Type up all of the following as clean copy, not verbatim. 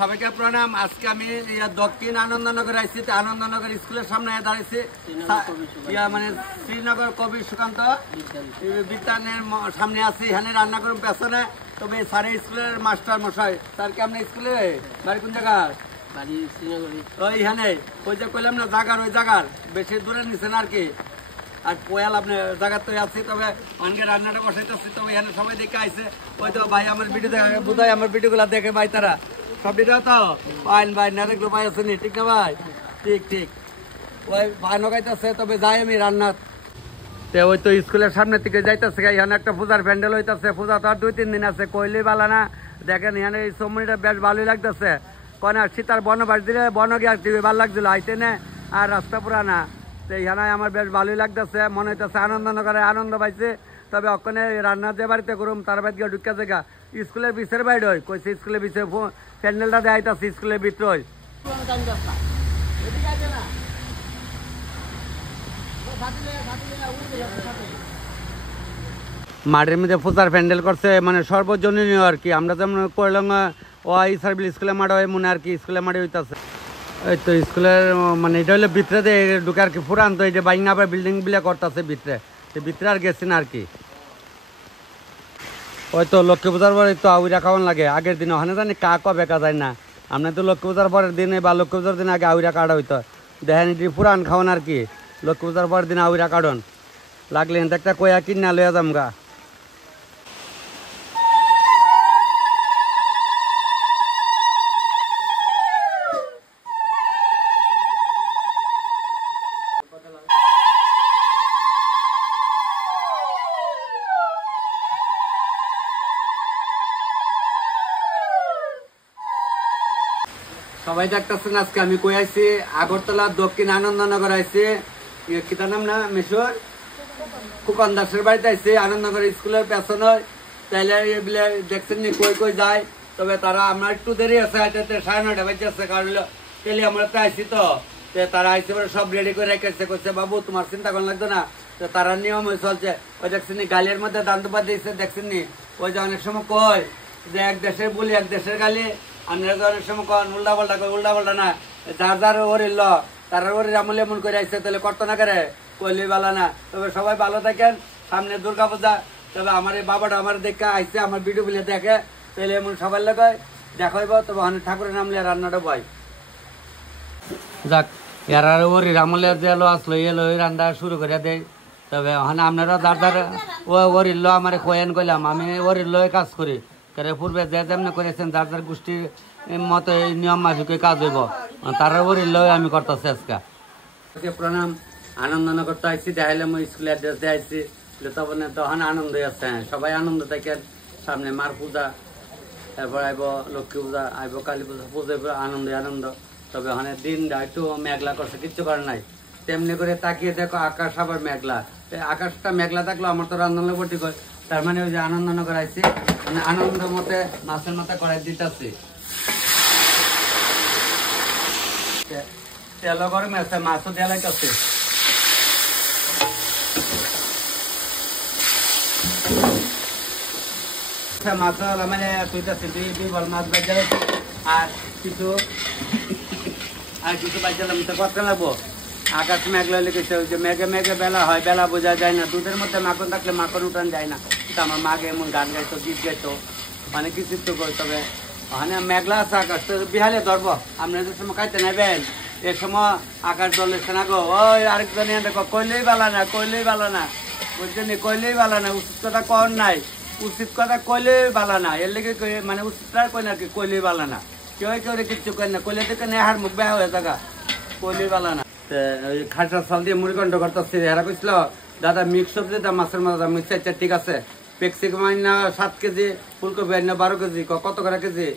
সবাইকে প্রণাম। আজকে আমি দক্ষিণ আনন্দনগর আইছি। আনন্দনগর স্কুলের সামনে দাঁড়িয়েছি। মানে শ্রীনগর কবি সুকান্ত বিদ্যালয়ের সামনে আছি। এখানে রান্না করুন পেছনে। তবে স্যারের স্কুলের মাস্টার মশাই স্যার কি আপনার স্কুলে বাড়ি কোন জায়গার? বাড়ি শ্রীনগর। ওইখানে ওই যে কইলাম না জায়গার, ওই জায়গার বেশি দূরে নিছেন আর কি। আর পোয়াল আপনার জায়গার তো আছি। তবে অনেকে রান্নাটা বসাইতেছি। তবে এখানে সবাই দেখে আইছে। ওই তো ভাই আমার ভিডিও দেখে বোধহয় আমার ভিডিওগুলো দেখে ভাই তারা সব ভিডিও তো পাইন ভাই না দেখলো ভাই আসেনি। ঠিক না ভাই? ঠিক ঠিক। ওই ভাই নগাইতেছে। তবে যাই আমি রান্নার ওই তো স্কুলের সামনে থেকে যাইতেছে। এখানে একটা পূজার প্যান্ডেল হইতেছে। পূজা তো আর 2-3 দিন আছে। কইলেই বালা না। দেখেন এখানে এই চমনিটা বেশ ভালোই লাগতেছে। কনে সীতার বনবাস দিলে বন গিয়ে টিভি ভালো লাগছিল আইতে না। আর রাস্তা পুরা না। তো এখানে আমার বেশ ভালোই লাগতেছে। মনে হইতেছে আনন্দনগরে আনন্দ পাইছে। তবে ওখানে রান্না যে বাড়িতে করুম তার বাদ গিয়ে ঢুকা জায়গা স্কুলের বিচের বাইরে হয়। কইছে স্কুলের বিচে প্যান্ডেলটা দেখাইতেছে স্কুলের ভিতরে হয়। মাঠের মধ্যে পূজার প্যান্ডেল করছে, মানে সর্বজনীয় আর কি। আমরা যেমন করলাম ওই সার্ভিল স্কুলের মাঠে হয় মনে আর কি। স্কুলের মাঠে হইতেছে এই তো স্কুলের, মানে এটা হলে ভিতরে দিয়ে ঢুকে আর কি। পুরান তো এই যে বাইং আবার বিল্ডিং বিলে করতেছে ভিতরে। ভিতরে আর গেছি না আর কি। ওই তো লক্ষ্মী পূজার পরে তো আউরা খাওয়ান লাগে। আগের দিন ওখানে জানি কাকও বেকা যায় না। আপনার তো লক্ষ্মী পূজার পরের দিনে বা লক্ষ্মী পূজার দিন আগে আউরা কাটা হইতো। দেখেন এটি পুরান খাওয়ান আর কি। লক্ষ্মী পূজার পরের দিন আউরা কাটন লাগলে একটা কয়া কিনা লইয়া যাম গা। সবাই দেখতেছেন আজকে আমি কই আইছি আগরতলা দক্ষিণ আনন্দনগর আইছি। কিতার নাম না মেশর কুকন দাসের বাড়িতে আইছি। আনন্দনগর স্কুলের পেছনে তাইলে দেখছেন নি কই কই যায়। তবে তারা আমরা একটু দেরি আছে, 9:30 বাজছে। কারণ তেলে আমরা তো আইছি তো তারা আইসে সব রেডি করে রেখেছে। কইছে বাবু তোমার চিন্তা করা লাগতো না। তো তারা নিয়ম চলছে। ওই দেখছেন নি গালির মধ্যে দান্তবাদ দিয়েছে। দেখছেন নি ওই যে অনেক সময় কয় যে এক দেশের বলি এক দেশের গালি। আমরা অনেক সময় কন উল্টা পাল্টা কই, উল্টা পাল্টা না। যার যার ওরিল তারা ওরির আমলে এমন করে আইসে তাহলে করতো না করে কইলেই ভালো না। তবে সবাই ভালো থাকেন। সামনে দুর্গা পূজা। তবে আমার এই বাবাটা আমার দেখে আইসে আমার ভিডিও বলে দেখে তাহলে এমন সবাই লোক দেখাইব। তবে অনেক ঠাকুরের নামলে রান্নাটা বয় যাক। এর ওরির আমলে যে এলো আসলো এলো রান্না শুরু করে দেয়। তবে ওখানে আপনারা যার যার ওরিল আমার কয়েন কইলাম আমি ওরিল কাজ করি। পূর্বে যে যেমনি করেছেন যার যার গোষ্ঠীর মতো এই নিয়ম মাফিক কাজ হইব তারা ওরিল আমি করতেছি আজকে। প্রণাম। আনন্দনগর তো আইসি দেখাইলে মই স্কুলের ড্রেস দিয়ে আইসি। তখন তখন আনন্দ আছে। সবাই আনন্দ থাকেন। সামনে মার পূজা, তারপর আইব লক্ষ্মী পূজা, আইব কালী পূজা। পূজা আনন্দ আনন্দ। তবে ওখানে দিনটা একটু মেঘলা করছে, কিচ্ছু করে নাই। তেমনি করে তাকিয়ে দেখো আকাশ আবার মেঘলা। আকাশটা মেঘলা থাকলো আমার তো রান্না বটি হয়। তার মানে ওই যে আনন্দনগর আইসি, মানে আনন্দ মতে মাছের মাথা কড়াই দিতেছি। তেল গরম আছে, মাছও দেওয়া লাগতেছে। মাছ মানে তুইতেছি দুই বল মাছ বাজা আর কিছু বাজালাম তো করতে লাগবো। আকাশ মেঘলা লেগেছে। ওই যে মেঘে মেঘে বেলা হয়, বেলা বোঝা যায় না। দুধের মধ্যে মাখন থাকলে মাখন উঠান যায় না। কিন্তু আমার মাকে এমন গান গাইতো, গীত গাইতো, অনেক কিছু তো করি। তবে ওখানে মেঘলা আছে আকাশ তো বিহালে ধরবো। আপনার যে সময় খাইতে নেবেন এ সময় আকাশ জ্বলেছে না গো। ওই আরেকজন দেখো কইলেই বালা না, কইলেই বালা না, বুঝছেন? কইলেই বালা না। উচিত কথা কন নাই, উচিত কথা কইলেই বালা না। এর লেগে মানে উচিতটা কই না কি কইলেই বালা না। কেউ কেউ কিচ্ছু কই না। কইলে থেকে নেহার মুখ বেয়া হয়ে থাকা, কইলেই বালা না। খাটার চাল দিয়ে মুড়িঘণ্ট করতেছি। এরা কইছিল দাদা মিক্স সবজি দাম মাছের মাথা দাম মিক্স। আচ্ছা ঠিক আছে। পেক্সিকাম না 7 কেজি, ফুলকপি না 12 কেজি। কত করে কেজি?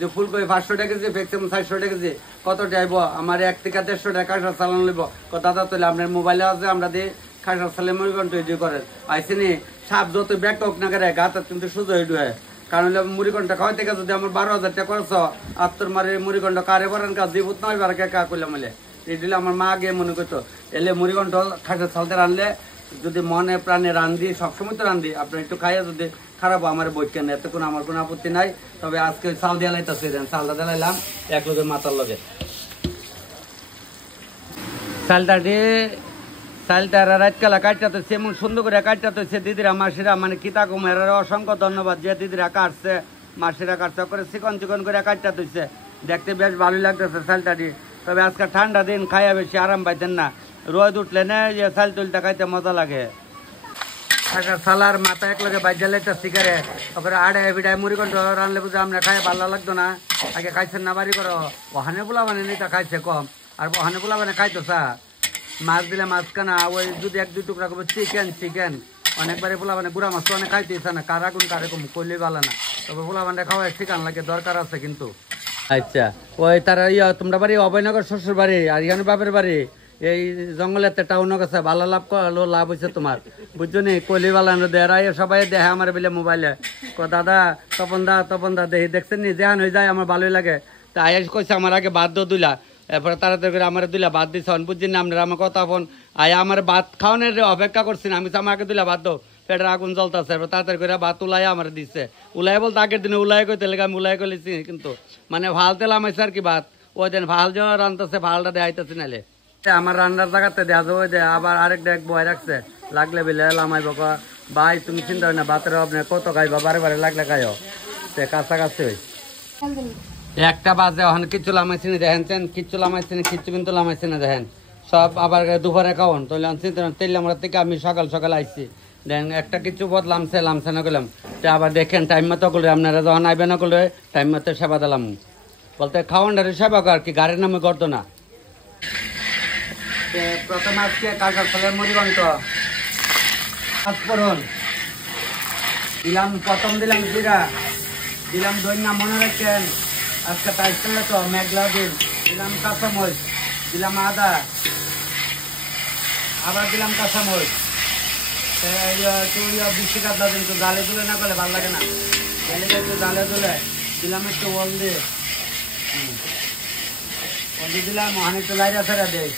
যে ফুলকপি 500 টাকা কেজি, পেক্সিকাম 400 টাকা কেজি। কত যাইব? আমার 1 থেকে 150 টাকা খাটার চালান লইব। দাদা তাহলে আপনার মোবাইলে আছে আমরা দিয়ে খাটার চালে মুড়িঘণ্ট এডি করেন। আইসিনি সাপ যত ব্যাগ হোক না করে গাতা কিন্তু সুযোগ এডু হয়। কারণ মুড়িঘণ্টা খাওয়াই থেকে যদি আমার 12,000 টাকা খরচ আত্মর মারে মুড়িঘণ্ট কারে বলেন কাজ জীবত নয় বার কা করলাম বলে এই দিলে আমার মা আগে মনে করতো এলে মুড়িঘণ্ট খাটের চালতে আনলে যদি মনে প্রাণে রান্ধি, সবসময় তো রান্ধি, আপনার একটু খাইয়া যদি খারাপ আমার বই কেন এত কোনো আমার কোনো আপত্তি নাই। তবে আজকে চাল দিয়ে লাইতেছে, চালটা দিলাইলাম এক লোকের মাথার লগে। চালটা দিয়ে চালটা রাত কালা কাটতে এমন সুন্দর করে কাটতে দিদিরা মাসিরা, মানে কিতা কুমার অসংখ্য ধন্যবাদ যে দিদিরা কাটছে, মাসিরা কাটছে করে চিকন চিকন করে কাটতে দেখতে বেশ ভালোই লাগতেছে চালটা দিয়ে। তবে আজকে ঠান্ডা দিন খাইয়া বেশি আরাম পাইতেন না, রোদ উঠলে না যে চাল তুলতে খাইতে মজা লাগে। সালার মাথা এক লগে বাইজা লাইতে শিকারে ওখানে আড়াই বিড়ায় মুড়ি কণ্ঠ রানলে বুঝে আমরা খাই ভালো লাগতো না। আগে খাইছেন না বাড়ি করো, ওখানে পোলা মানে নিতে খাইছে কম, আর ওখানে পোলা মানে খাইতো চা মাছ দিলে মাছ কেনা, ওই যদি এক দুই টুকরা করবো চিকেন অনেকবারে পোলা মানে গুড়া মাছ তো অনেক খাইতে ইচ্ছা না, কারা কোন কারে কম করলে ভালো না। তবে পোলা মানে খাওয়াই শিখান লাগে, দরকার আছে কিন্তু। আচ্ছা ওই তারা তোমরা বাড়ি অভয়নগর শ্বশুর বাড়ি, আর এখানে বাপের বাড়ি এই জঙ্গলের টাউন গেছে, ভালো লাভ হয়েছে তোমার, বুঝছো নি? কলি বালানো দেয় সবাই দেখে আমার বেলে মোবাইলে, দাদা তপন দা দেখি দেখছেন নি, দেহান হয়ে যায় আমার ভালোই লাগে। তা আয়াস কইছে আমার আগে বাদ দুইলা, এরপরে তাড়াতাড়ি করে আমার দুইলা বাদ দিছ, বুঝছেন না? আপনারা আমার কথা ফোন আয়া আমার ভাত খাওয়ানোর অপেক্ষা করছেন, আমি আমার আগে দুইলা বাদ দো, পেটের আগুন জ্বলতেছে, তাড়াতাড়ি করে ভাত উলাই আমার দিচ্ছে। উলাই বলতে আগের দিনে উলাই কইতে লেগে আমি উলাই করেছি, কিন্তু মানে ভাল তেল আমাইছে আর কি ভাত, ওই দিন ভাল যে রানতেছে ভালটা দেখাইতেছি নাইলে আমার রান্নার জায়গাতে দেওয়া যাবে। আবার আরেক ডেক বয় রাখছে, লাগলে বেলে লামাই বকা ভাই তুমি চিন্তা হয় না, ভাতের আপনি কত খাইবা, বারে লাগলে খাইও সে কাছাকাছি হই। একটা বাজে ওখানে কিচ্ছু লামাইছি না দেখেন, কিচ্ছু লামাইছি না, কিচ্ছু কিন্তু লামাইছি না দেখেন, সব আবার দুপুরে খাওয়ান তেল আমরা থেকে আমি সকাল আইসি দেখেন একটা কিছু পথ লামছে না করলাম। আবার দেখেন টাইম মতো করলে আপনারা যখন আইবে না করলে টাইম মতো সেবা দিলাম, বলতে খাওয়ানটারে সেবা কর কি গাড়ির নামে করতো না। প্রথমে আজকে কাঁচা ফলের মুড়িঘণ্ট পাঁচফোড়ন দিলাম, প্রথম দিলাম জিরা, দিলাম দইনা মনে রাখেন আজকে টাইসেল তো মেঘলা দিন, দিলাম কাঁচামরিচ, দিলাম আদা, আবার দিলাম কাঁচামরিচ, বৃষ্টি কাটলা কিন্তু জালে তুলে না করলে ভালো লাগে না, একটু জালে তুলে দিলাম একটু হলদি দিলাম, ওখানে একটু লাইরা ফেরা দেয়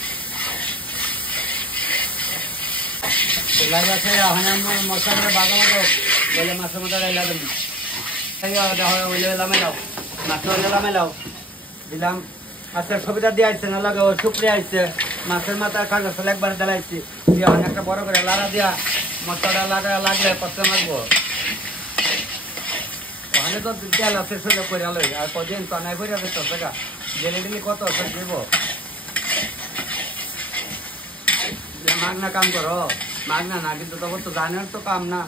মশলা বাদা বলে মাছের মধ্যে লাইলা দেবো, লাও দিলাম। আজকে ছবিটা দিয়ে আসছে না লাগে শুক্রে আসছে, মাছের মাথা কাজ আসলে একবার দেলাইছি দিয়ে অনেকটা বড় করে লাড়া দিয়া মশলাটা লাগলে কষ্ট মারবো, ওখানে তো তেল আছে সুযোগ করে আলোই আর কদিন কানাই করে তো টাকা ডেলি কত দেবো, মাগনা কাম করো মাগনা না, কিন্তু তখন তো জানার তো কাম না।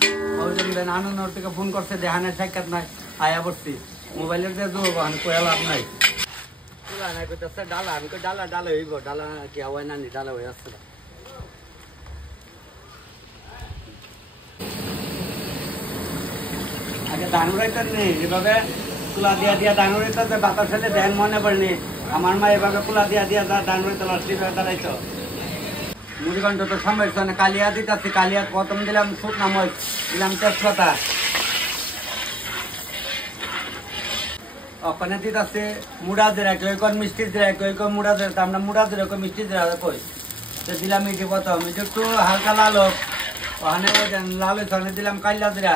ওই জন্য আনন্দ থেকে ফোন করছে দেহানের সাক্ষাৎ নাই, আয়া পড়ছি মোবাইলের যে যোগ কোয়া লাভ নাই, ডালা আমি ডালা হইব, ডালা কি আওয়াই নানি ডালা হয়ে আসছে। আগে ধান উড়াইতেন নেই এভাবে কুলা দিয়া ধান উড়াইতে বাতাস হলে ধ্যান মনে পড়েনি, আমার মা এভাবে কুলা দিয়া ধান উড়াইতে দাঁড়াইতো। মুড়িঘণ্ট তো সম্ভব না, কালিয়া দিতে কালিয়া প্রথম দিলাম শুকনা মরিচ, দিলাম তেজপাতা, ওখানে দিতে মুড়া জিরা, কেউ কন মিষ্টি জিরা, কেউ কন মুড়া জিরা, আমরা মুড়া জিরা কই মিষ্টি জিরা কই, দিলাম ইটি প্রথম একটু হালকা লাল হোক, ওখানে লাল হয়েছে দিলাম কাল্লা জিরা,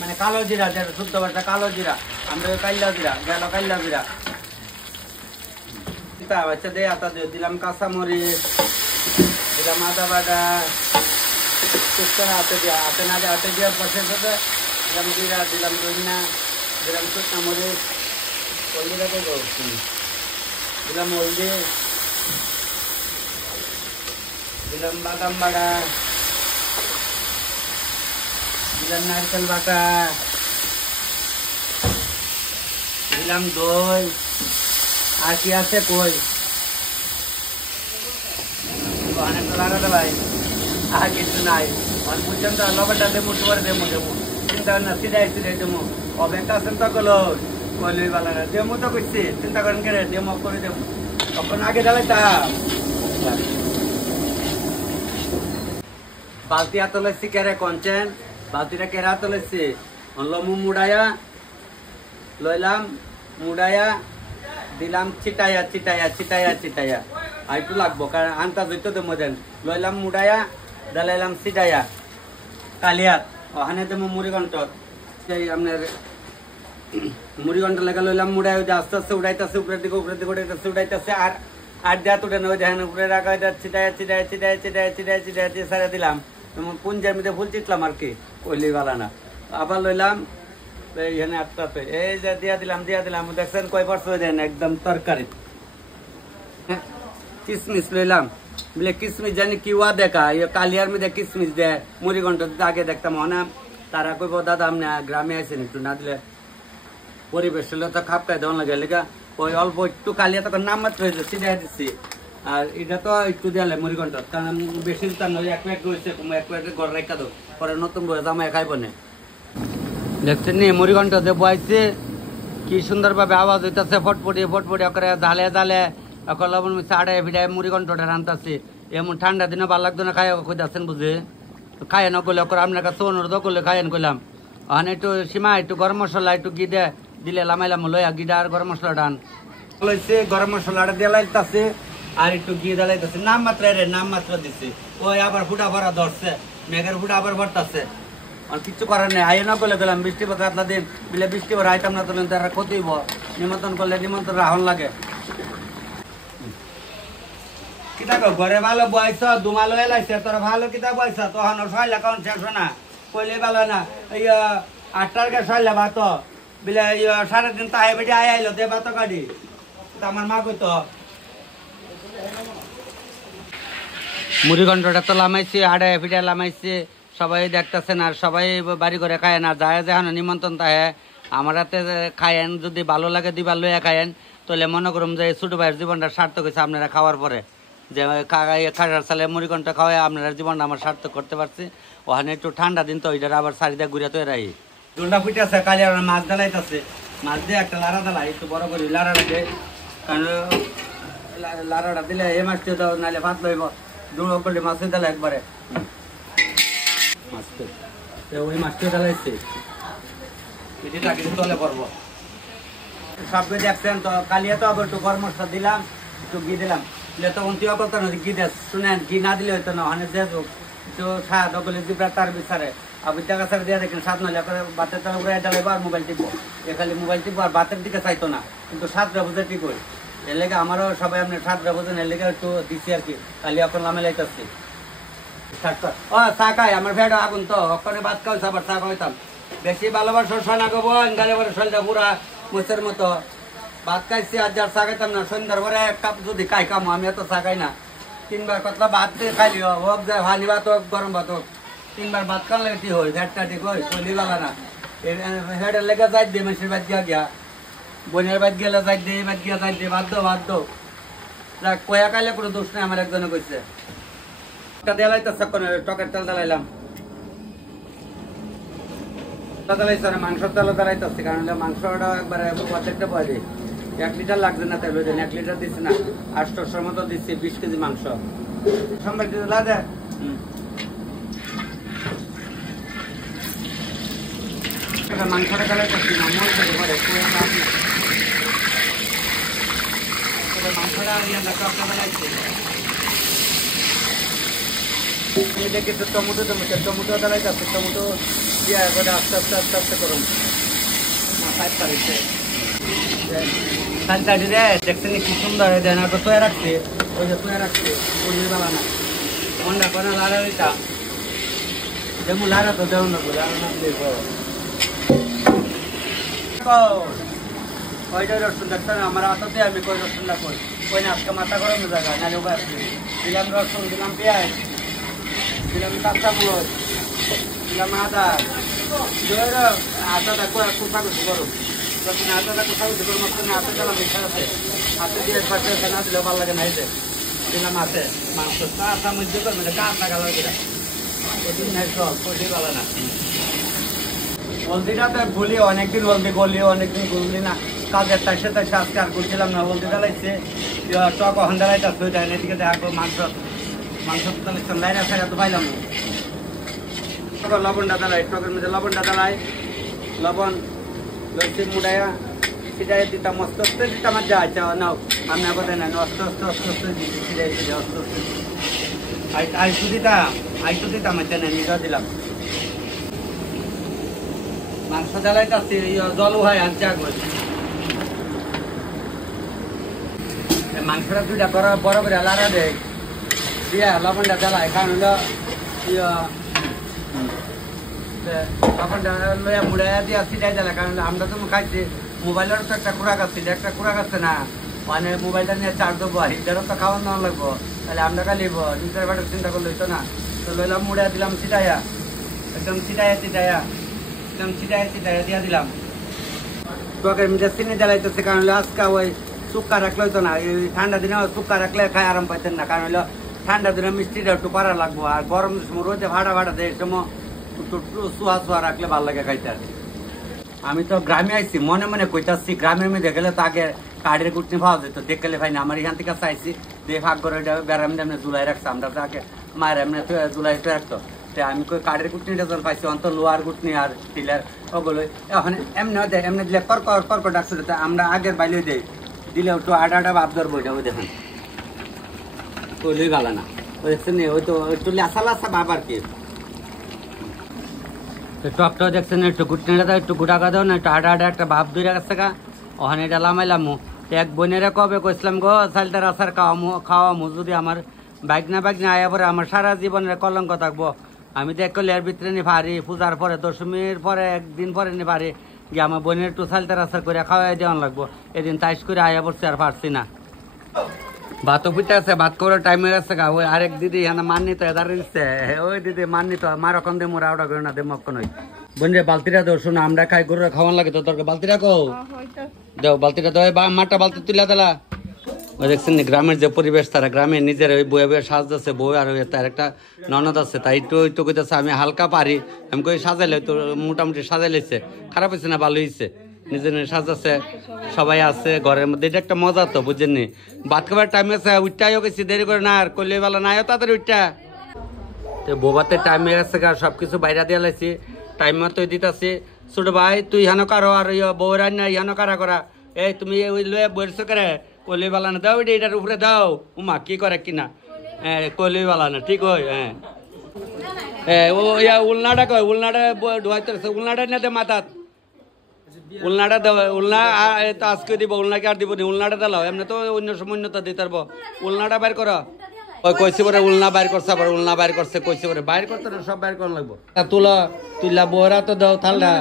মানে কালো জিরা, যেটা শুদ্ধ ভাষা কালো জিরা, আমরা কাল্লা জিরা গেল কাল্লা জিরা বাচ্চা দিয়ে আতা দিয়ে দিলাম কাঁচামরিচ, দিলাম আদা বাটা, হাতে দেওয়ার পাশে দিলাম জিরা, দিলাম দইনা, দিলাম শুকনা মরিচ, দিলাম হলদি, দিলাম বাদাম বাটা, দিলাম নারকেল বাটা, দিলাম দই, আর কি আছে কই অনেক ভাই আর কিছু নাই, পর্যন্ত লবণটা দেবো দেবো চিন্তা করেন না, সিধাই দেবো অপেক্ষা আছেন তো গেলো কইলি ভালো না দেবো তো করছি, চিন্তা করেন কে দেবো করে দেবো, তখন আগে জ্বালাইতাম। বালতি হাত লেছি কেরে কনছেন, বালতিটা কেরা হাত লেছি লমু মুড়াইয়া লইলাম, মুড়াইয়া দিলাম চিটাইয়া আর একটু লাগবো কারণ আনতা জৈত দেবো দেন, লইলাম মুড়াইয়া দালাইলাম সিটাইয়া কালিয়াত ওখানে দেবো মুড়িঘণ্ট আপনার মুড়িঘণ্ট লেখা লইলাম মুড়াই আস্তে আস্তে উড়াইতেছে উপরের দিকে উড়াইতেছে আর আর দেওয়া তুটে নেই দেখেন উপরে রাখা চিটাই সারা দিলাম পুঞ্জের মধ্যে ফুল চিটলাম আর কি কইলি বালা না আবার লইলাম এখানে আটটাতে এই যে দিয়া দিলাম দেখছেন কয় পার্স হয়ে দেন একদম তরকারি কিসমিস লইলাম বলে কিসমিস জানি কি ওয়া দেখা কালিয়ার মধ্যে কিসমিস দেয় মুড়িঘণ্ট আগে দেখতাম না তারা কইব দাদা আপনি গ্রামে আইসেন একটু না দিলে পরিবেশ হলে তো খাপ খাই দেওয়া লাগে লেখা ওই অল্প একটু কালিয়া তখন নাম মাত্র হয়েছে সিটাই দিচ্ছি আর এটা তো একটু দেয়ালে মুড়িঘণ্ট কারণ বেশি দিতাম না এক প্লেট রয়েছে এক প্লেটে ঘর রেখা দো পরে নতুন বই জামাই খাইব না দেখছেন নি মুড়িঘণ্ট যে বইছে কি সুন্দর ভাবে আওয়াজ হইতেছে ফটফটিয়ে করে জালে এখন লবণ মিশে আড়াই ভিড়ায় মুড়িঘণ্টটা রান্তাছে এমন ঠান্ডা দিনে ভালো লাগতো না খাই কইতাছেন বুঝে খাইয়ে ন করলে আপনার কাছে অনুরোধ করলে খাইয়েন কইলাম ওখানে একটু সীমা একটু গরম মশলা একটু ঘি দিলে লামাইলাম লইয়া গিডা আর গরম মশলা ডান লইছে গরম মশলাটা দিয়ে লাইতাছে আর একটু ঘি দালাইতেছে নাম মাত্র দিছে ওই আবার ফুটা ভরা ধরছে মেঘের ফুটা আবার ভরতাছে আর কিছু করার নেই আইয়ে না করলে গেলাম বৃষ্টি পাতলা দিন বিলে বৃষ্টি ভর আইতাম না তোলেন তারা ক্ষতিব নিমন্ত্রণ করলে নিমন্ত্রণ রাহন লাগে কিতা ঘরে ভালো বয়স দুমালো এলাইছে তোর ভালো কিতা বয়স তখন সয়লা কারণ শেষ না কইলে ভালো না ইয়া 8টার গে সয়লা ভাত বিলে 3:30 তাই বেটি আইলো দে ভাত গাড়ি আমার মা কইতো মুড়িঘণ্টটা তো লামাইছে আড়াই ফিটা লামাইছে সবাই দেখতেছেন আর সবাই বাড়ি করে খায় না যায় যেখানে নিমন্ত্রণ তাহে আমার হাতে খায়েন যদি ভালো লাগে দিবা লইয়া খায়েন তাহলে মনে করুন যে ছোট ভাইয়ের জীবনটা সার্থক হয়েছে আপনারা খাওয়ার পরে যে খাটার সালে মুড়িঘণ্ট খাওয়াই আপনারা জীবনটা আমার সার্থক করতে পারছি ওখানে একটু ঠান্ডা দিন তো ওইটা আবার চারিদা ঘুরে তো রাখি জোনটা ফুটেছে কালি আর মাছ দালাইতেছে মাছ দিয়ে একটা লাড়া দালাই একটু বড় করি লাড়া লাগে কারণ লাড়াটা দিলে এই মাছটি দাও নাহলে ভাত লইব দূর করলে মাছের দালা একবারে ওই মাছটি দালাইছে এটিটা কিন্তু তলে পড়বো সব দেখছেন তো কালিয়া তো আবার একটু গরম মশলা দিলাম একটু ঘি দিলাম তখন তুই করতো না ঘি দেশ শুনেন ঘি না দিলে হইতো না ওখানে যে একটু স্বাদ ওগুলো দিবরা তার বিচারে আবার টাকা ছাড়া দিয়ে দেখেন স্বাদ নইলে বাতের তারা উড়ে ডালাইবো আর মোবাইল টিপবো এ খালি মোবাইল টিপবো আর বাতের দিকে চাইতো না কিন্তু স্বাদটা বুঝে ঠিক হয় এর লেগে আমারও সবাই আপনি স্বাদটা বুঝেন এর লেগে একটু দিচ্ছি আর কি কালি এখন লামে লাইতেছি ও চা খাই আমার ভেড় আগুন তো ওখানে ভাত খাওয়া আবার চা খাইতাম বেশি ভালোবাসো সোনা গো বোন গালে বলে শরীরটা পুরা মুচের মতো ভাত খাইছি আর যার চা খাইতাম না সন্ধ্যার পরে এক কাপ যদি খাই কামো আমি এত চা খাই না 3বার কতলা ভাত দিয়ে খাইলি হোক যায় ভানি ভাত হোক গরম ভাত হোক 3বার ভাত খান লাগে ঠিক হয় ভেটটা ঠিক হয় চলি বালা না হেডের লেগে যাই দিয়ে মানুষের বাদ গিয়া বোনের বাদ গেলে যাই দিয়ে বাদ গিয়া যাই দিয়ে বাদ দো কয়া খাইলে কোনো দোষ নেই আমার একজনে কইছে দেলাইতেছে টকের তেল দেলাইলাম মাংসের তেল দাঁড়াইতেছে কারণ মাংসটা একবারে প্রত্যেকটা পাওয়া যায় 1 লিটার লাগছে না তেল 1 লিটার দিচ্ছি না 800 মতো দিচ্ছি 20 কেজি মাংস সম্বার দিতে লাগে মাংসটা দাঁড়াইতেছি না মাংসটা দাঁড়াইছে দেখি তো টমেটো দাঁড়াইতেছে টমেটো দিয়ে করে আস্তে আস্তে করুন সাইড রে দেখছেন কি সুন্দর দেন আর তৈরি রাখছে ওই যে তৈরি রাখছে পনির বাবা না মন্ডা করে লাড়া দিতা যেমন লাড়া তো দেও না কয়টা রসুন দেখছেন আমার হাততে আমি কই রসুনটা কই কই না আজকে মাথা গরম জায়গা নাহলে উপায় দিলাম রসুন দিলাম পেঁয়াজ দিলাম কাঁচামরিচ দিলাম আদা আদাটা কোথা করছি গরম যখন আদাটা কোথা করছি গরম মাঝখানে হাতে দিলাম মিশা আছে হাতে দিয়ে পাশে না দিলে ভালো লাগে না এই যে দিলাম হাতে মাংস কাঁচা মধ্যে করবে কাঁচা গালার করে ওদিন নাই সব ওইটাই ভালো না হলদিটাতে ভুলি অনেকদিন হলদি গলি অনেকদিন গুলি না কাজের তাইসে আজকে আর করছিলাম না হলদি ডালাইছে টক ওখান ডালাইতে দেয় এদিকে দেখো মাংস লাইনা ছাড়া তো পাইলাম লবণটা দালাই টকের মধ্যে লবণটা দালাই লবণ লইছি মুড়াইয়া সিটাই দিতাম অস্তে অস্তে দিতাম আর যা আচ্ছা নাও আমি আবার না অস্তে দিচ্ছি সিটাই অস্তে আইসু দিতাম দিলাম মাংস জ্বালাইতে জল হয় আনছে আগুন মাংসটা দুইটা বড় করে লাড়া দেয় দিয়া লবণটা জ্বালায় কারণ হলো লবণটা লইয়া মুড়ে দিয়া সিটাই জ্বালায় কারণ আমরা তো খাইছি মোবাইলের তো একটা খোরাক আছে একটা খোরাক আছে না মানে মোবাইলটা নিয়ে চার্জ দেবো হিটারও তো খাওয়ার নেওয়া লাগবো তাহলে আমরা খালিব দুই বাটার চিন্তা করলে হইতো না তো লইলাম মুড়ে দিলাম সিটাইয়া একদম সিটাইয়া দিয়া দিলাম তোকের মধ্যে চিনি জ্বালাইতেছে কারণ হলো আজকে ওই শুক্কা রাখলে হইতো না এই ঠান্ডা দিনে শুক্কা রাখলে খাই আরাম পাইতেন না কারণ হলো ঠান্ডা দিনে মিষ্টিটা একটু করা লাগবো আর গরম সময় রোদে ভাড়া দেয় এই সময় একটু চুয়া রাখলে ভালো লাগে খাইতে আর আমি তো গ্রামে আইছি মনে মনে কইতাছি গ্রামের মধ্যে গেলে তো আগে কাঠের কুটনি পাওয়া যেত দেখলে ভাই না আমার এখান থেকে চাইছি দিয়ে ভাগ করে বেড়াম এমনি জুলাই রাখছে আমরা তো আগে মায়ের এমনি জুলাই রাখতো আমি কই কাঠের কুটনিটা যখন পাইছি অন্ত লোহার কুটনি আর স্টিলের ওগুলো এখন এমনি দিলে কর্ক ডাকছে আমরা আগের বাইলে দেই দিলে একটু আটা ভাব ধরবো এটা ওই দেখেন কইলেই গালা না ওই দেখছেন ওই তো একটু লাসা ভাব আর কি টপটা দেখছেন একটু কুটনিটা একটু গুটাকা দাও না একটু আটা একটা ভাব ধরে গেছে গা ওখানে এটা লামাইলাম এক বোনেরা কবে কইছিলাম গো চালটার আচার খাওয়ামু যদি আমার বাইক না আয়া পরে আমার সারা জীবনের কলঙ্ক থাকবো আমি তো এক এর ভিতরে নি পারি পূজার পরে দশমীর পরে একদিন পরে নি পারি যে আমার বোনের একটু চালটার আচার করে খাওয়াই দেওয়ান লাগবো এদিন তাইস করে আয়া পড়ছে আর পারছি না ভাতও পিঠা আছে ভাত করার টাইম হয়ে গেছে গা ওই আরেক দিদি এখানে মান্নিত দাঁড়িয়ে দিচ্ছে ওই দিদি মান্নিত মার অখন দে মোরা ওটা করে না দে মক্কন ওই বোনরে বালতিটা দাও শোনো আমরা খাই গরু খাওয়ান লাগে তো তোর বালতিটা কো দাও বালতিটা দাও মাঠটা বালতি তুলে দিলা ওই দেখছেন গ্রামের যে পরিবেশ তারা গ্রামে নিজের ওই বয়ে বয়ে সাজতেছে বই আর তার একটা ননদ আছে তাই একটু কইতেছে আমি হালকা পারি আমি কই সাজাইলে তো মোটামুটি সাজাই লেছে খারাপ হয়েছে না ভালো হয়েছে নিজের সাজাচ্ছে সবাই আছে ঘরের মধ্যে এটা একটা মজা তো বুঝেননি ভাত খাবার টাইম আছে উঠটাইও গেছি দেরি করে না আর করলে বেলা নাই তাড়াতাড়ি উঠটা তো বোবাতে টাইম হয়ে গেছে সবকিছু বাইরে দিয়ে লাইছি টাইম মতো দিতেছি ছোট ভাই তুই ইহানো কারো আর বউরা না ইহানো কারা করা এই তুমি ওই লয়ে বসছো করে কলি বালা না দাও এটার উপরে দাও উমা কি করে কিনা কলি বালা না ঠিক হয় হ্যাঁ ও উলনাটা কয় উলনাটা ধোয়াইতে উলনাটা না দে মাথাত উলনাটা দেব উলনা তো আজকে দিব উলনাকে আর দিব নি উলনাটা দিলাও এমনি তো অন্য সময় দিতে পারবো উলনাটা বাইর করো ওই কইছে পরে উলনা বাইর করছে আবার উলনা বাইর করছে কইছে পরে বাইর করতে সব বাইর করা লাগবো তুলা বহরা তো দাও থালটা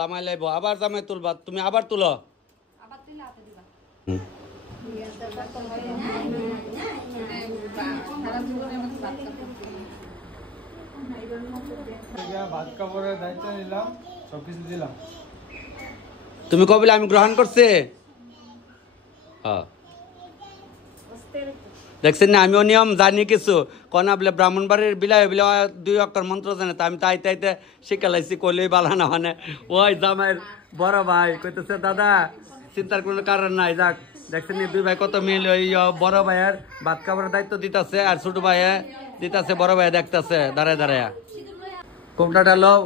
লামাই লাইব আবার জামাই তুলবা তুমি আবার তুলো তুমি কবিলা আমি গ্রহণ করছি দেখছেন না আমিও নিয়ম জানি কিছু কনা বলে ব্রাহ্মণবাড়ির বিলায় বলে 2 অক্ষর মন্ত্র জানে তা আমি তাইতে শিখালাইছি কইলেই বালা না মানে ওই জামাইয়ের বড় ভাই কইতেছে দাদা চিন্তার কোনো কারণ নাই যাক দেখছেন 2 ভাই কত মিল ওই বড় ভাইয়ের ভাত খাবারের দায়িত্ব দিতেছে আর ছোট ভাইয়ে দিতেছে বড় ভাই দেখতেছে দাঁড়ায় কোমটাটা লও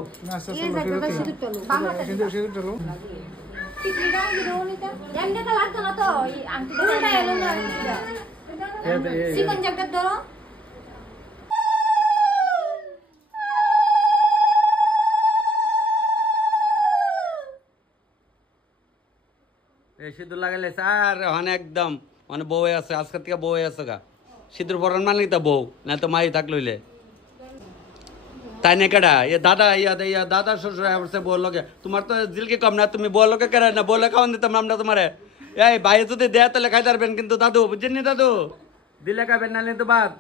সিঁদুর লাগাইলে আর ওখানে একদম মানে বউ আছে আজকের থেকে বউ আছে গা সিঁদুর পরান মানে তো বউ না তো মাই থাক লইলে তাই না কেডা দাদা দাদা শ্বশুর আসছে বউ লোকে তোমার তো জিলকি কম না তুমি বউ লোকে কেড়ে না বলে খাওয়ান দিতাম আমরা তোমারে এই ভাই যদি দেয় তাহলে খাই পারবেন কিন্তু দাদু বুঝছেন দাদু দিলে খাবেন না তো বাদ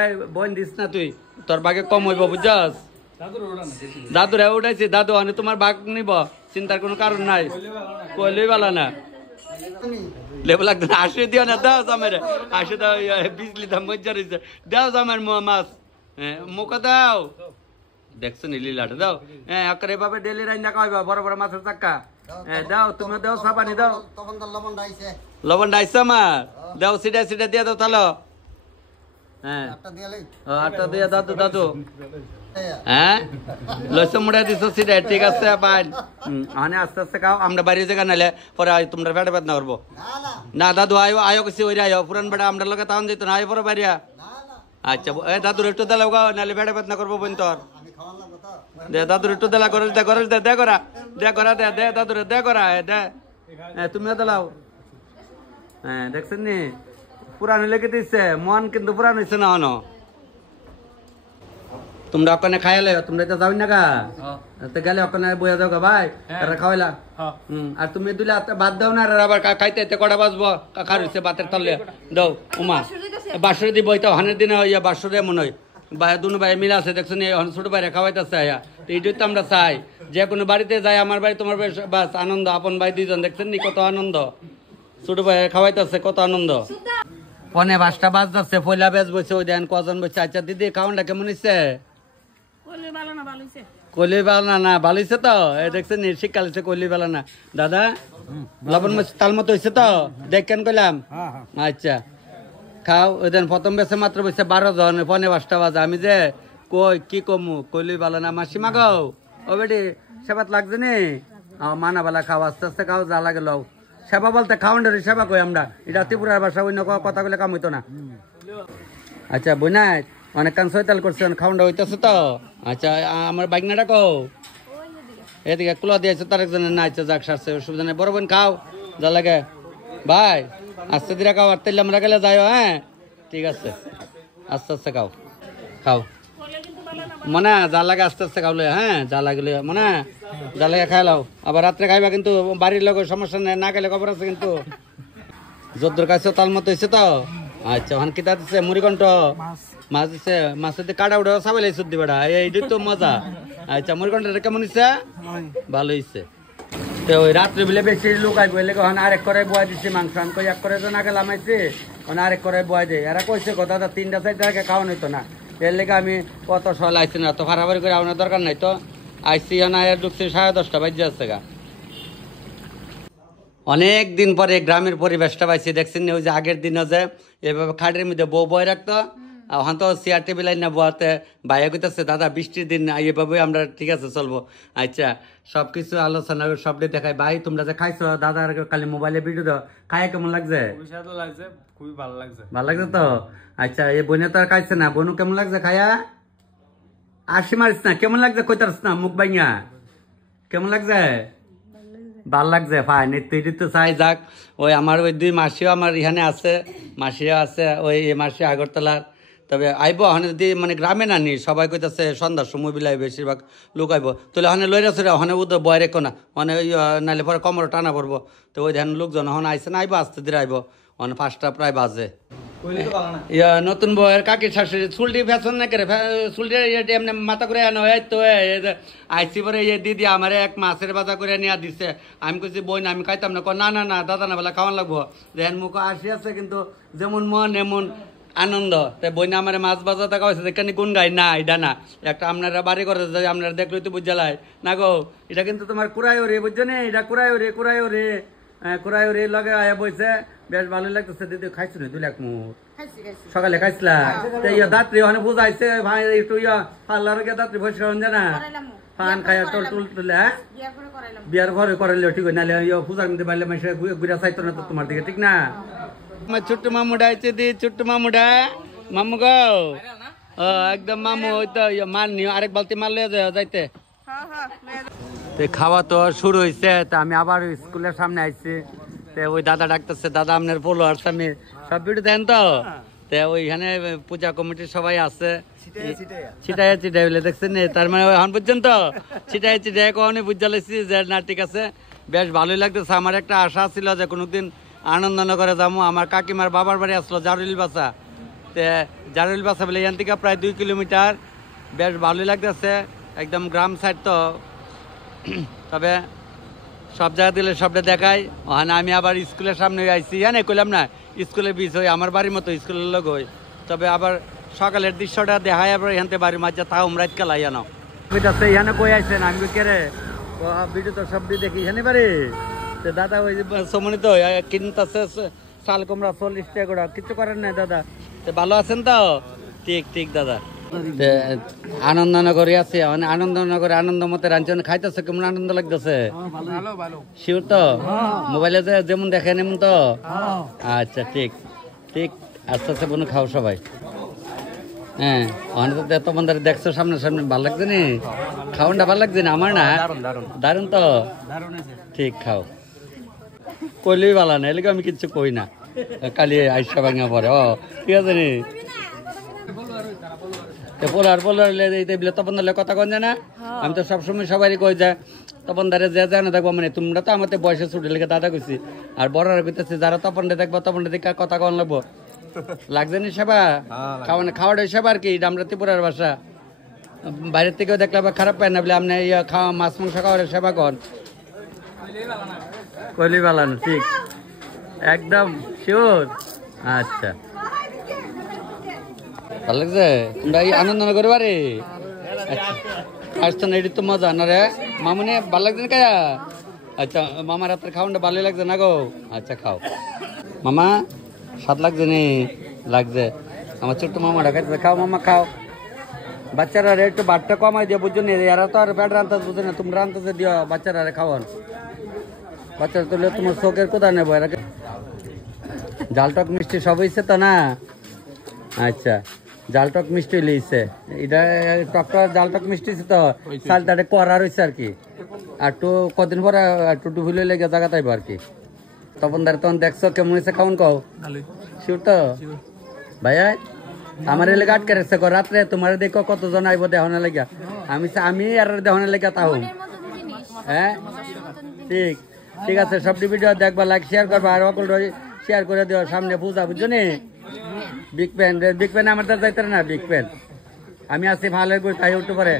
এই বোন দিস না তুই তোর বাগে কম হইব বুঝছস দাদুরে উঠাইছি দাদু আমি তোমার বাঘ নিব চিন্তার কোনো কারণ নাই কইলেই ভালো না লেবু লাগতো না 80 দিও না দাও জামের 80 দাও 20 লিটার মজ্জা রয়েছে দাও জামের মাছ মুখে দাও দেখছো নীলাটা দাও আকারে এভাবে ডেলি রান্না খাওয়াইবা বড় বড় মাছের চাক্কা দাও তুমি দাও সাবানি দাও লবণ ডাইছে আমার দাও সিটা দিয়ে দাও তাহলে আটটা দিয়ে দাদু হ্যাঁ লইছো মুড়া দিছো সিটে ঠিক আছে বাই মানে আস্তে আস্তে খাও আমরা বাইরে জায়গা নাইলে পরে তোমরা পেটে পেট না করবো না দাদু আয়ো আয়ো কিছু ওই আয়ো পুরান বেটা আমরা লোকে তাহন যেত না আয় পরে বাইরিয়া আচ্ছা এ দাদুর একটু দেলাও গাও নাহলে পেটে পেট না করবো বোন তোর দে দাদুর একটু দেলা করে দে দে করা দে দাদুরে দে করা দে তুমিও দেলাও হ্যাঁ দেখছেন নি পুরান লেগে দিচ্ছে মন কিন্তু পুরান হয়েছে না অন তোমরা ওখানে খাইলে তোমরা তো যাও না গা গেলে ওখানে বইয়া যাও গা ভাই খাওয়াইলা আর তুমি দিলে বাদ দাও না আবার খাইতে কটা বাজবো কাকার হয়েছে বাতের তলে দাও উমা বাসরে দিব তো হানের দিনে ইয়া বাসরে মনে হয় দুনো ভাই মিলে আছে দেখছেন ছোট ভাইরা খাওয়াইতেছে এইটাই তো আমরা চাই যে কোনো বাড়িতে যাই আমার বাড়ি তোমার বাড়ি বাস আনন্দ আপন ভাই দুইজন দেখছেন নি কত আনন্দ ছোট ভাই খাওয়াইতেছে কত আনন্দ পনে 5টা বাজ যাচ্ছে পয়লা বেজ বসে ওই দেন কজন বসে আচ্ছা দিদি খাওয়ানটা কেমন হচ্ছে কলি বালা না ভালো হয়েছে তো দেখছেন শীতকাল হচ্ছে কলি বালা না দাদা লবণ মাছ তাল মতো হয়েছে তো দেখ কেন কইলাম আচ্ছা খাও ওই দেন প্রথম বেছে মাত্র বসে 12 জন পনে 5টা বাজে আমি যে কই কি কমু কলি বালা না মাসিমা গো ও বেটি সেবাত লাগছে নি মানা বালা খাও আস্তে আস্তে খাও যা লাগে লও সেবা বলতে খাওয়ানোর সেবা কই আমরা এটা ত্রিপুরার ভাষা অন্য কথা বলে কাম হইতো না আচ্ছা বইনাই অনেক কান সৈতাল করছেন খাওয়ানটা হইতেছে তো আচ্ছা আমার বাইকনাটা কো এদিকে কুলা দিয়েছে তার একজনের না আচ্ছা যাক সারছে অসুবিধা নেই বড় বোন খাও যা লাগে ভাই আস্তে ধীরে খাও আর তেলে আমরা গেলে যাইও হ্যাঁ ঠিক আছে আস্তে আস্তে খাও খাও মনে যা লাগে আস্তে আস্তে খাওলে হ্যাঁ যা লাগলে মনে যা লাগে খাই লাও আবার রাত্রে খাইবা কিন্তু বাড়ির লোকের সমস্যা নেই না খেলে খবর আছে কিন্তু যদ্দুর কাছে তাল মতো হয়েছে তো আচ্ছা ওখান কিতা দিচ্ছে মুড়িঘণ্ট মাছ দিচ্ছে মাছের কাটা উঠে সাবাই লাইছ দিবাটা এইটাই তো মজা আচ্ছা মুড়িঘণ্টটা কেমন হয়েছে ভালো হয়েছে তো ওই রাত্রে বেলে বেশি লোক আইব এখন আরেক করে বয়া দিচ্ছে মাংস আমি কই এক করে তো না গেলাম আইছে ওখানে আরেক করে বয়া দেয় এরা কইছে কথা 3টা 4টা আগে খাওয়ানো হইতো না এর লেগে আমি কত সল আইছি না তো ফারাফারি করে আমার দরকার নাই তো আইসি না ঢুকছি 10:30 বাজে আছে গা অনেক দিন পরে গ্রামের পরিবেশটা পাইছি দেখছেন ওই যে আগের দিনও যে এভাবে খাটের মধ্যে বউ বয় রাখতো এখন তো চেয়ার টেবিল না বয়াতে ভাইয়া কইতেছে দাদা বৃষ্টির দিন এইভাবে আমরা ঠিক আছে চলবো আচ্ছা সবকিছু আলোচনা সবটাই দেখাই ভাই তোমরা যে খাইছো দাদা খালি মোবাইলে ভিডিও দাও খাই কেমন লাগছে খুবই ভালো লাগছে ভালো লাগছে তো আচ্ছা এই বোনে তো আর খাইছে না বোনু কেমন লাগছে খায়া আসি মারিস না কেমন লাগছে কইতারস না মুখ বাইয়া কেমন লাগছে ভাল লাগছে ফাইন তুই তো চাই যাক ওই আমার ওই 2 মাসিও আমার এখানে আছে মাসিও আছে ওই মাসি আগরতলার তবে আইব ওখানে যদি মানে গ্রামে না নি সবাই কইতাছে সন্ধ্যার সময় বিলাই বেশিরভাগ লোক আইব তাহলে ওখানে লইরা ছিল ওখানে উদ বয় রেখো না মানে ওই নাইলে পরে কোমর টানা পড়বো তো ওই ধ্যান লোকজন ওখানে আইসে না আইব আস্তে ধীরে আইব ওখানে 5টা প্রায় বাজে নতুন বউয়ের কাকি শাশুড়ি চুলটি ফ্যাশন না করে চুলটি এমনি মাথা করে আনো তো আইসি পরে দিদি আমার এক মাছের বাজা করে নিয়ে দিচ্ছে আমি কইছি বই না আমি খাইতাম না না না না দাদা না বলে খাওয়ান লাগবো দেখেন মুখ আসি আছে কিন্তু যেমন মন এমন আনন্দ তাই বই না আমার মাছ বাজা দেখা হয়েছে এখানে কোন গাই না এটা না একটা আপনারা বাড়ি করে আপনারা দেখলে তো বুঝালাই না গো এটা কিন্তু তোমার কুড়াইও রে বুঝছো নি এটা কুড়াইও রে লগে আয়া বইছে বেশ ভালো লাগতেছে দিদি খাইছো না 2 লাখ মুখ সকালে খাইছিলা দাত্রী ওখানে বুঝাইছে ভাই একটু পার্লার গিয়ে দাত্রী ভয় খাওয়ান জানা পান খাই টল টুল তুলে বিয়ার ঘরে করাইলে ঠিক নাহলে পূজার মধ্যে বাইলে মাসে ঘুরে চাইতো না তো তোমার দিকে ঠিক না আমার ছোট্ট মামুডা আইছে দি ছোট্ট মামুডা মামু গো একদম মামু ওই তো মান নিও আরেক বালতি মাল লয়ে যাইতে খাওয়া তো শুরু হয়েছে তা আমি আবার স্কুলের সামনে আইছি ওই দাদা ডাকতেছে দাদা আপনার ফলোয়ার্স আমি সব ভিডিও দেন তো ওইখানে পূজা কমিটির সবাই আছে ছিটাই বলে দেখছেন তার মানে এখন পর্যন্ত ছিটাই কখনই বুঝা লেছি যে না ঠিক আছে বেশ ভালোই লাগতেছে আমার একটা আশা ছিল যে কোনোদিন আনন্দনগরে যাবো আমার কাকিমার বাবার বাড়ি আসলো জারুল বাসা বলে এখান থেকে প্রায় 2 কিলোমিটার বেশ ভালোই লাগতেছে একদম গ্রাম সাইড তো তবে সব জায়গা দিলে সবটা দেখাই ওখানে আমি আবার স্কুলের সামনে আইসি জানে কইলাম না স্কুলের বীজ হই আমার বাড়ির মতো স্কুলের লোক হই তবে আবার সকালের দৃশ্যটা দেখাই আবার এখান থেকে বাড়ির মাঝে তাও রাত কালাই জানো এখানে কই আইসেন আমি কেরে ভিডিও তো সব দিয়ে দেখি এখানে পারে দাদা ওই সমনি তো কিনতেছে চাল কুমড়া 40 টাকা করে কিছু করেন না দাদা ভালো আছেন তো ঠিক দাদা আনন্দনগরে আছে মানে আনন্দনগরে আনন্দ মতে রাঞ্চন খাইতেছে কেমন আনন্দ লাগতেছে শিওর তো মোবাইলে যেমন দেখেন এমন তো আচ্ছা ঠিক ঠিক আস্তে আস্তে বোন খাও সবাই হ্যাঁ অনেক তো এত বন্ধুরা দেখছো সামনে সামনে ভালো লাগছে নি খাওয়ানটা ভালো লাগছে না আমার না দারুন তো ঠিক খাও কইলেই ভালো না এলাকা আমি কিচ্ছু কই না কালি আইসা ভাঙা পরে ও ঠিক আছে নি পোলার পোলার তপন দালে কথা কন না আমি তো সবসময় সবাই কই যায় তপন দারে যে জানো দেখবো মানে তোমরা তো আমাদের বয়সে ছুটে লেগে দাদা কইছি আর বড়রা কইতেছে যারা তপন দেখবো তপন দেখে কথা কন লাগবো লাগছে নি সেবা খাওয়াটা সেবা আর কি আমরা ত্রিপুরার ভাষা বাইরের থেকেও দেখলে খারাপ পায় না বলে আপনি খাওয়া মাছ মাংস খাওয়ার সেবা কর কইলি বালানো ঠিক একদম শিওর আচ্ছা ভালো লাগছে তোমরা এই আনন্দ না করবে রে আচ্ছা না এটি তো মজা না রে মামুনি ভালো লাগছে না কায়া আচ্ছা মামার হাতের খাওয়ানটা ভালোই লাগছে না গো আচ্ছা খাও মামা স্বাদ লাগছে নি লাগছে আমার ছোট্ট মামাটা খাইতে খাও মামা খাও বাচ্চারা একটু বাটটা কমাই দিয়ে বুঝছো নি এরা তো আর ব্যাট রান্তাস বুঝে না তোমরা রান্তাসে দিও বাচ্চারা খাওয়ান বাচ্চারা তুলে তোমার চোখের কোথা নেবো এরা জাল টক মিষ্টি সব হয়েছে তো না আচ্ছা জাল টক মিষ্টি লিয়েছে এটা টকটা জাল টক মিষ্টি তো চাল তাতে করা রয়েছে আর কি আর তো কদিন পরে একটু ডুবুলে লেগে জায়গা তাইব আর কি তখন তখন দেখছো কেমন হয়েছে খাওন কও শিওর তো ভাইয়া আমার এলাকা আটকে রাখছে রাত্রে তোমার দেখো কতজন আইব দেহনে লেগা আমি আর দেহনে লেগা তাও হ্যাঁ ঠিক ঠিক আছে সব ভিডিও দেখবা লাইক শেয়ার করবা আর অকল শেয়ার করে দিও সামনে পূজা বুঝছো নি বিগ প্যান আমার তো যাইতে না বিগ প্যান আমি আছি ভালো তাই উঠতে পারে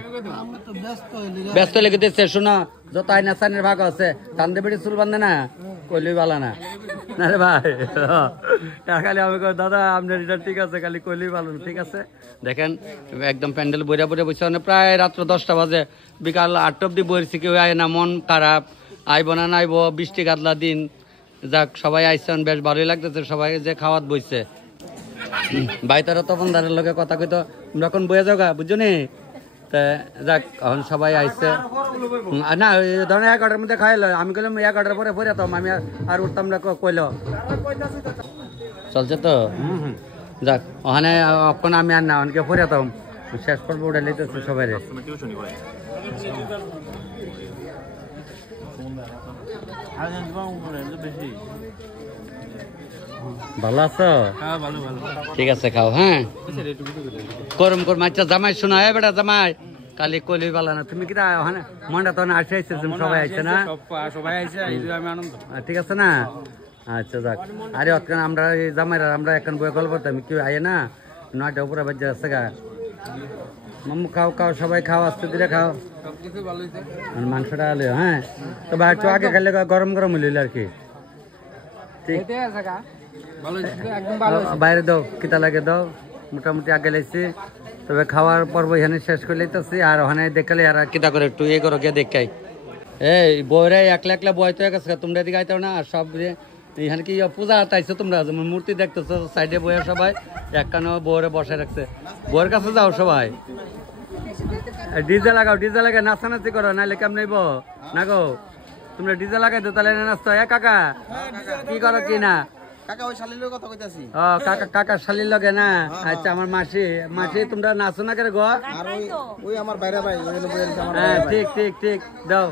ব্যস্ত লেগে দিচ্ছে শোনো যত আইনা সানের ভাগ আছে কান্দে বেড়ে চুল বান্ধে না কইলেই ভালো না রে ভাই খালি আমি দাদা আপনার এটা ঠিক আছে খালি কইলেই ভালো ঠিক আছে দেখেন একদম প্যান্ডেল বইরা বইরা বসে প্রায় রাত্র 10টা বাজে বিকাল 8টা অব্দি বইছি কেউ আয় না মন খারাপ আইব না নাইব বৃষ্টি গাদলা দিন যাক সবাই আইসেন বেশ ভালোই লাগতেছে সবাই যে খাওয়াত বইছে ভাই তারা তখন দাঁড়ের লোকে কথা কইতো তোমরা এখন বয়ে যাও গা বুঝছো নি যাক এখন সবাই আইসে না ধরেন 11টার মধ্যে খাইলো আমি কইলাম 11টার পরে ফিরে তো আমি আর উঠতাম না কইলো চলছে তো যাক ওখানে এখন আমি আর না অনেকে ফিরে তো শেষ পর্ব উঠে লিতেছে সবাই ভালো আছো ঠিক আছে খাও হ্যাঁ গরম গরম আচ্ছা জামাই শোনা হয় বেটা জামাই কালি কলি বালা না তুমি কিটা মনটা তো আসে আইছে সবাই আইছে না সবাই আইছে আমি আনন্দ ঠিক আছে না আচ্ছা যাক আরে অতক্ষণ আমরা জামাইরা আমরা এখন বই গল্প আমি কেউ আয় না 9টা উপরে বাজে আছে গা মাম্মু খাও খাও সবাই খাও আস্তে ধীরে খাও মাংসটা আলো হ্যাঁ তো ভাই একটু আগে খাইলে গরম গরম হইল আর কি ঠিক বাইরে দাও কিতা লাগে দাও মোটামুটি আগে লাইছি তবে খাওয়ার পর্ব এখানে শেষ করে লাইতেছি আর ওখানে দেখলে আর কিতা করে একটু করো গিয়ে দেখাই এই বইরে একলা একলা বই তো গেছে তোমরা এদিকে আইতাও না আর সব এখানে কি পূজা তাইছো তোমরা যেমন মূর্তি দেখতেছো সাইডে বইয়া সবাই একখানে বউরে বসায় রাখছে বউয়ের কাছে যাও সবাই ডিজে লাগাও ডিজে লাগাই নাচানাচি করো নাইলে কেমন নেইব না গো তোমরা ডিজে লাগাই তো তাহলে নাচতো কাকা কি করো কি না কাকা শালির লগে না আচ্ছা আমার মাসি তোমরা নাচো না করে গো হ্যাঁ ঠিক ঠিক ঠিক দাও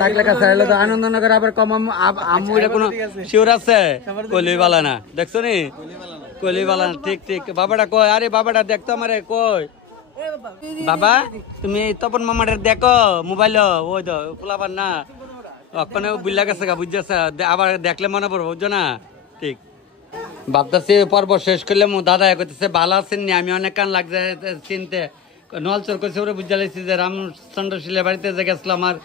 থাকলে কাছে তো আনন্দনগর আবার কম আম্মু এটা কোনো শিওর আছে কলি বালা না দেখছো নি কলি বালা না ঠিক ঠিক বাবাটা কই আরে বাবাটা দেখতো আমারে কই বাবা তুমি তপন মামাটার দেখো মোবাইল ওই তো পোলাবার না ওখানে বুঝলা গেছে গা বুঝছে আবার দেখলে মনে পড়বো বুঝছো না ঠিক ভাবতেছি পর্ব শেষ করলে দাদা করতেছে ভালো আছেন নি আমি অনেক কান লাগছে চিনতে নলচর করছে ওরা বুঝা লাগছি যে রামচন্দ্র শিলের বাড়িতে যে গেছিলাম আমার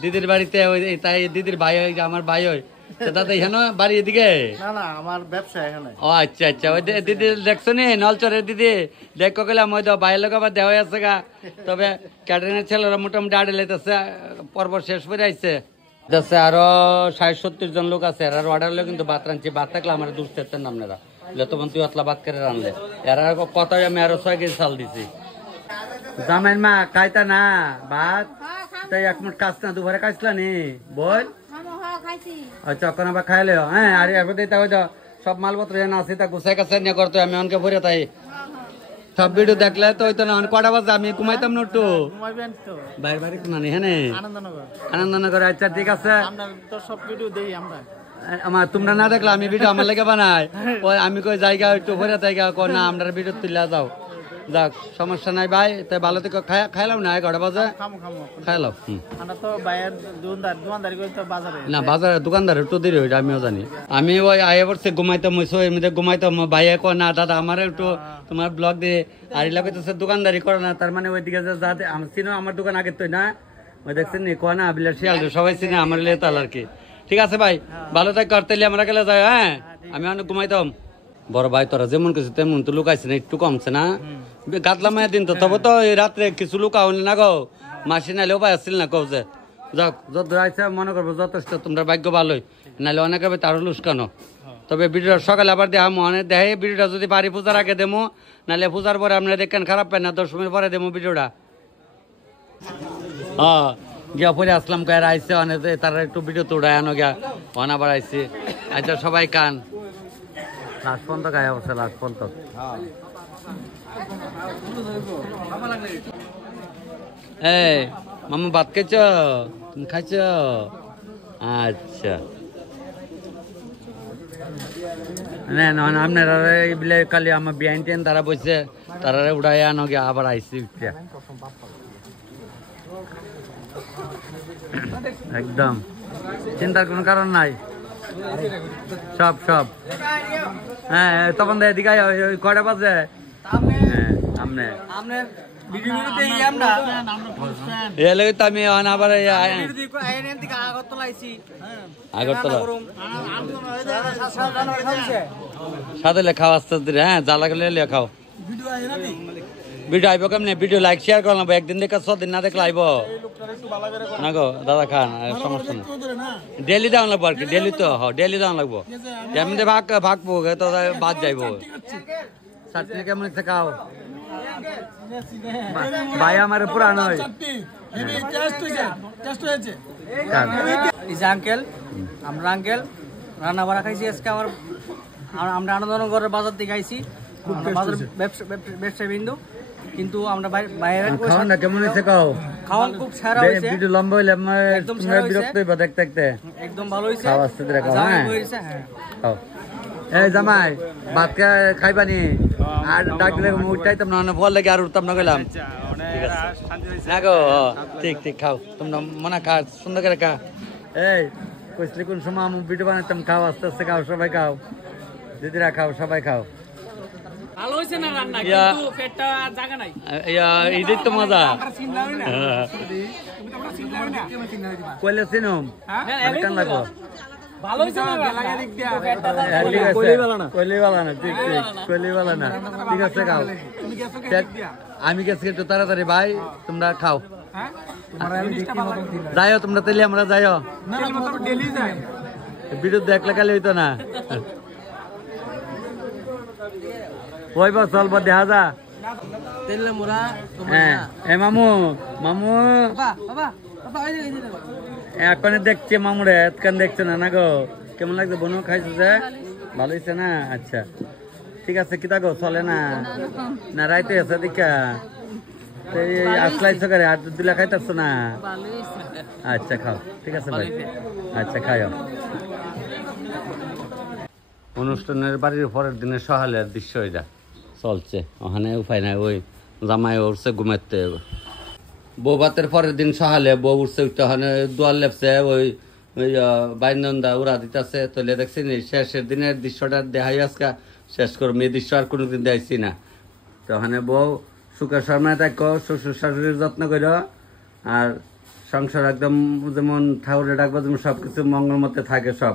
দিদির বাড়িতে ওই তাই দিদির ভাই হয় আমার ভাই হয় দাদা এখানে বাড়ি এদিকে না আমার ব্যবসা এখানে ও আচ্ছা আচ্ছা ওই দিদি দেখছো নি নলচরের দিদি দেখো গেলাম ওই তো ভাইয়ের লোক আবার দেওয়া আছে গা তবে ক্যাটারিংয়ের ছেলেরা মোটামুটি আড়ে লেতেছে পর্ব শেষ করে আইছে আরো 60-70 জন লোক আছে এরা অর্ডার হলে কিন্তু ভাত রাঁধছি ভাত থাকলে আমার দূর থাকতেন আপনারা তখন তুই অতলা ভাত করে রানলে এরা কথাই আমি আরো 6 কেজি চাল দিছি জামাইন মা খাইতা না ভাত তাই এক মুঠ কাজ না দুপুরে খাইছিলা নি বল আচ্ছা এখন আবার খাইলে হ্যাঁ আর এরপর দিতে হয়তো সব মালপত্র যেন আছে তা গুছাই কাছে নিয়ে করতো আমি অনকে ভরে তাই সব ভিডিও দেখলে তো হইতো না কটা বাজে আমি ঘুমাইতাম না একটু ঘুমাইবেন তো বাইরে বাড়ি কোনানি হ্যাঁ আনন্দনগর আনন্দনগর আচ্ছা ঠিক আছে আমরা তো সব ভিডিও দেই আমরা আমার তোমরা না দেখলে আমি ভিডিও আমার লেগে বানাই ওই আমি কই জায়গা একটু ভরে জায়গা কো না আমরা ভিডিও তুলে যাও যাক সমস্যা নাই ভাই তাই ভালো থেকে খাইলাম না 11 বাজে খামু খাইলাম আমরা তো বাইরের দোকানদারি করি তো বাজারে না বাজারে দোকানদার একটু দেরি হইটা আমিও জানি আমি ওই আয়ে পড়ছে ঘুমাইতাম ওই এর মধ্যে ঘুমাইতাম ভাইয়া কো না দাদা আমার একটু তোমার ব্লগ দিয়ে আর এলা কইতেছে দোকানদারি করো না তার মানে ওইদিকে যাতে আমি চিনো আমার দোকান আগে তো না ওই দেখছেন নি কো না বিলাস শিয়াল সবাই চিনে আমার লেতাল আর কি ঠিক আছে ভাই ভালো থাক করতে আমরা গেলে যাই হ্যাঁ আমি অনেক ঘুমাইতাম বড় ভাই তোরা যেমন কিছু তেমন তো লুকাইছে না একটু কমছে না গাতলা মায়ের দিন তো তবে তো এই রাত্রে কিছু লুকা হলে না গো মাসি নাইলে উপায় আসছিল না কও যে যাক যত আইসা মনে করবো যথেষ্ট তোমরা ভাগ্য ভালোই নাহলে অনেক হবে তারও লুস্কানো তবে ভিডিওটা সকালে আবার দেখাম অনেক দেখে ভিডিওটা যদি পারি পূজার আগে দেবো নাহলে পূজার পরে আপনারা দেখেন খারাপ পাই না 10 মিনিট পরে দেবো ভিডিওটা হ্যাঁ গিয়া পরে আসলাম কয়ের আইসে অনেক তারা একটু ভিডিও তো উড়ায় আনো গিয়া অনা আবার আইসে আচ্ছা সবাই কান লাস্ট পর্যন্ত গায়ে অবস্থা লাস্ট পর্যন্ত এই মামা ভাত খাইছ তুমি খাইছ আচ্ছা আপনারা এইবিলে কালি আমার বিয়াইন টেন তারা বসে তারা উড়াই আনো গিয়া আবার আইসি উঠিয়া একদম চিন্তার কোনো কারণ নাই সব সব হ্যাঁ তখন এদিকে কয়টা বাজে আমি আবার আগরতলা সাথে খাওয়া আসতে হ্যাঁ জ্বালা গেলে খাও ভিডিও আইব কেমনে ভিডিও লাইক শেয়ার করলাম একদিন দেখে 6 দিন না দেখলে আইব না গো দাদা খান সমস্যা না ডেলি দেওয়া লাগবো আর কি ডেলি তো ডেলি দেওয়া লাগবো এমনি ভাগবো তো বাদ যাইব চাটনি কেমন একটা খাও ভাই আমার পুরানো আঙ্কেল আমরা আঙ্কেল রান্না বাড়া খাইছি আজকে আমরা আনন্দনগরের বাজার থেকে আইছি বাজার ব্যবসায়ী বিন্দু কিন্তু আমরা বাইরে কেমন হয়েছে খাও খাওয়ান খুব সেরা হয়েছে ভিডিও লম্বা হইলে একদম বিরক্ত হইবা দেখতে দেখতে একদম ভালো হয়েছে খাওয়া আসতে দেখো হ্যাঁ খাও এই জামাই ভাত খাইবানি আর ডাকলে উঠাইতাম না ফল লাগে আর উঠতাম না গেলাম না গো ঠিক ঠিক খাও তোমরা মনে খা সুন্দর করে খা এই কইসলে কোন সময় আমি ভিডিও বানাইতাম খাও আস্তে আস্তে খাও সবাই খাও দিদিরা খাও সবাই খাও ভালো হইছে না রান্না কিন্তু পেটটা জায়গা নাই এইটাই তো মজা কইলে চিনুম কেন লাগবো ভালো হইছে না লাগা দিক দিয়া পেটটা কইলিওয়ালা না ঠিক ঠিক কইলিওয়ালা না ঠিক আছে খাও আমি গেছি একটু তাড়াতাড়ি ভাই তোমরা খাও যাইও তোমরা তেলে আমরা যাইও ভিডিও দেখলে খালি হইতো না ওই বা চলবা দেখা যা হ্যাঁ এ মামু মামু এখন দেখছে মামুরে এতক্ষণ দেখছে না না গো কেমন লাগছে বনু খাইছে যে ভালো হয়েছে না আচ্ছা ঠিক আছে কিতা গো চলে না না রাইতে আছে দেখা আসলাইছো করে আর দিলা খাইতেছো না আচ্ছা খাও ঠিক আছে ভাই আচ্ছা খাও অনুষ্ঠানের বাড়ির পরের দিনে সহালের দৃশ্য এটা চলছে ওখানে উপায় নাই ওই জামাই উঠছে ঘুমাতে বউ ভাতের পরের দিন সহালে বউ উঠছে ওখানে দোয়াল লেপছে ওই বাইনন্দা উড়া দিতেছে তলে দেখছি শেষের দিনের দৃশ্যটা দেখাই আজকে শেষ করবো এই দৃশ্য আর কোনোদিন দেখাইছি না তো ওখানে বউ সুখের শর্মায় থাকো শ্বশুর শাশুড়ির যত্ন করো আর সংসার একদম যেমন ঠাকুরে ডাকবো যেমন সবকিছু মঙ্গল মতে থাকে সব